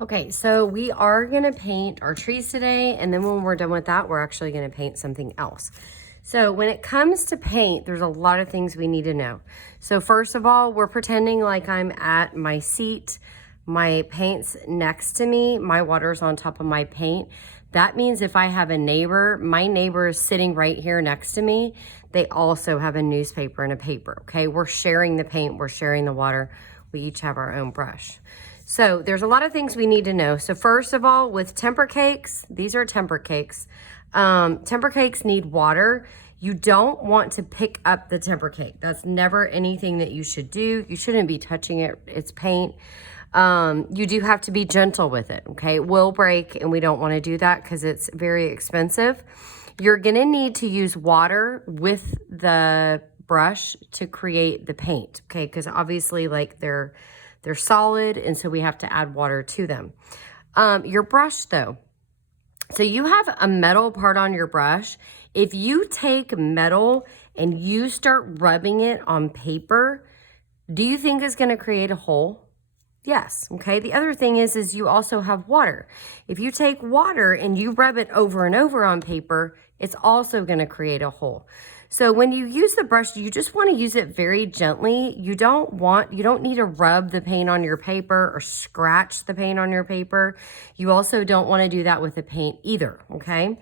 Okay, so we are gonna paint our trees today, and then when we're done with that, we're actually gonna paint something else. So when it comes to paint, there's a lot of things we need to know. So first of all, we're pretending like I'm at my seat. My paint's next to me, my water's on top of my paint. That means if I have a neighbor, my neighbor is sitting right here next to me. They also have a newspaper and a paper, okay? We're sharing the paint, we're sharing the water. We each have our own brush. So there's a lot of things we need to know. So first of all, with temper cakes, these are temper cakes. Temper cakes need water. You don't want to pick up the temper cake. That's never anything that you should do. You shouldn't be touching it. It's paint. You do have to be gentle with it, okay? It will break, and we don't want to do that because it's very expensive. You're gonna need to use water with the brush to create the paint, okay? Because obviously, like, they're solid, and so we have to add water to them. Your brush, though. So you have a metal part on your brush. If you take metal and you start rubbing it on paper, do you think it's going to create a hole? Yes, okay. The other thing is you also have water. If you take water and you rub it over and over on paper, it's also going to create a hole. So when you use the brush, you just want to use it very gently. You don't need to rub the paint on your paper or scratch the paint on your paper. You also don't want to do that with the paint either, okay?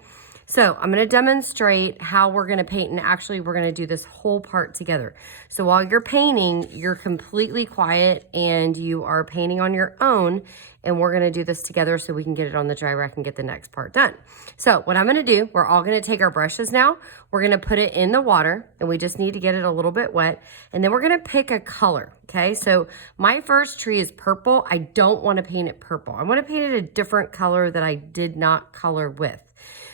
So I'm going to demonstrate how we're going to paint, and actually we're going to do this whole part together. So while you're painting, you're completely quiet and you are painting on your own, and we're going to do this together so we can get it on the dry rack and get the next part done. So what I'm going to do, we're all going to take our brushes now. We're going to put it in the water, and we just need to get it a little bit wet, and then we're going to pick a color, okay? So my first tree is purple. I don't want to paint it purple. I want to paint it a different color that I did not color with.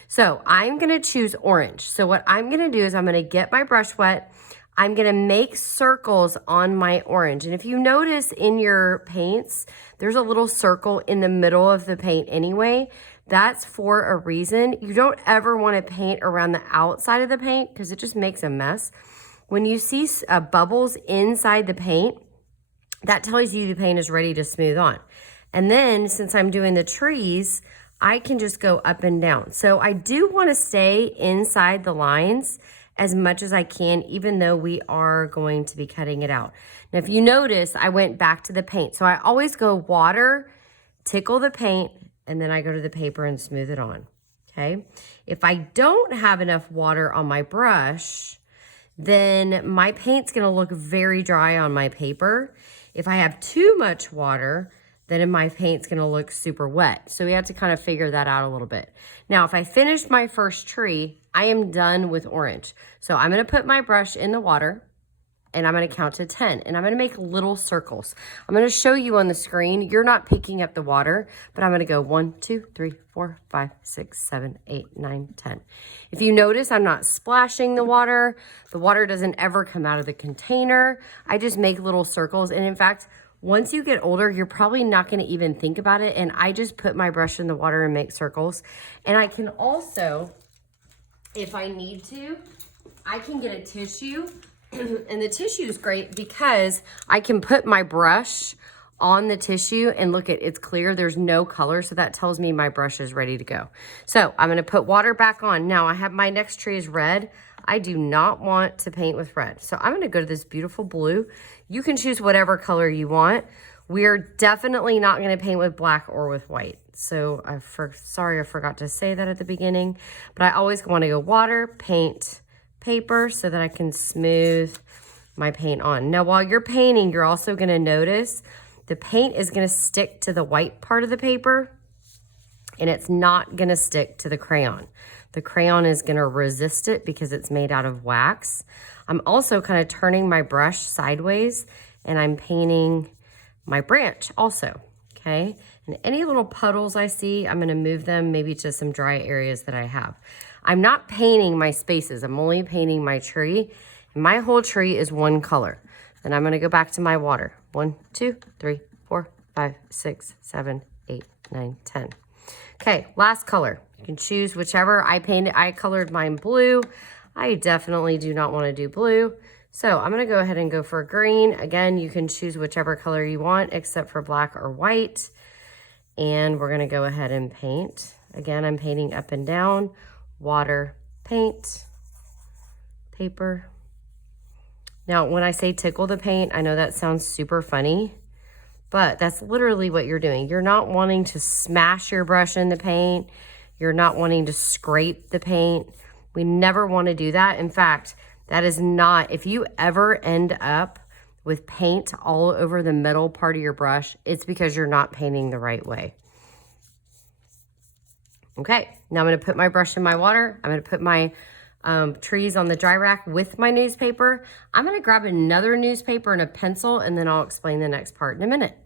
So I'm going to choose orange. So what I'm going to do is I'm going to get my brush wet. I'm going to make circles on my orange. And if you notice in your paints, there's a little circle in the middle of the paint anyway. That's for a reason. You don't ever want to paint around the outside of the paint because it just makes a mess. When you see bubbles inside the paint, that tells you the paint is ready to smooth on. And then since I'm doing the trees, I can just go up and down. So I do want to stay inside the lines as much as I can, even though we are going to be cutting it out. Now, if you notice, I went back to the paint. So I always go water, tickle the paint, and then I go to the paper and smooth it on, okay? If I don't have enough water on my brush, then my paint's gonna look very dry on my paper. If I have too much water, then my paint's gonna look super wet. So we have to kind of figure that out a little bit. Now, if I finished my first tree, I am done with orange. So I'm gonna put my brush in the water and I'm gonna count to 10 and I'm gonna make little circles. I'm gonna show you on the screen. You're not picking up the water, but I'm gonna go 1, 2, 3, 4, 5, 6, 7, 8, 9, 10. If you notice, I'm not splashing the water. The water doesn't ever come out of the container. I just make little circles. And in fact, once you get older, you're probably not going to even think about it. And I just put my brush in the water and make circles. And I can also, if I need to, I can get a tissue. And the tissue is great because I can put my brush on the tissue and look, it's clear. There's no color. So that tells me my brush is ready to go. So I'm going to put water back on. Now I have my next tree is red. I do not want to paint with red. So I'm going to go to this beautiful blue. You can choose whatever color you want. We're definitely not going to paint with black or with white. So sorry, I forgot to say that at the beginning, but I always want to go water, paint, paper so that I can smooth my paint on. Now, while you're painting, you're also going to notice the paint is going to stick to the white part of the paper and it's not going to stick to the crayon. The crayon is going to resist it because it's made out of wax. I'm also kind of turning my brush sideways and I'm painting my branch also, okay? And any little puddles I see, I'm going to move them maybe to some dry areas that I have. I'm not painting my spaces. I'm only painting my tree. And my whole tree is one color. Then I'm going to go back to my water. 1, 2, 3, 4, 5, 6, 7, 8, 9, 10. Okay, last color. You can choose whichever. I colored mine blue. I definitely do not want to do blue. So I'm going to go ahead and go for green. Again, you can choose whichever color you want except for black or white. And we're gonna go ahead and paint. Again, I'm painting up and down, water, paint, paper. Now, when I say tickle the paint, I know that sounds super funny, but that's literally what you're doing. You're not wanting to smash your brush in the paint. You're not wanting to scrape the paint. We never want to do that. In fact, that is not, if you ever end up with paint all over the middle part of your brush, it's because you're not painting the right way. Okay, now I'm going to put my brush in my water. I'm going to put my trees on the dry rack with my newspaper. I'm going to grab another newspaper and a pencil, and then I'll explain the next part in a minute.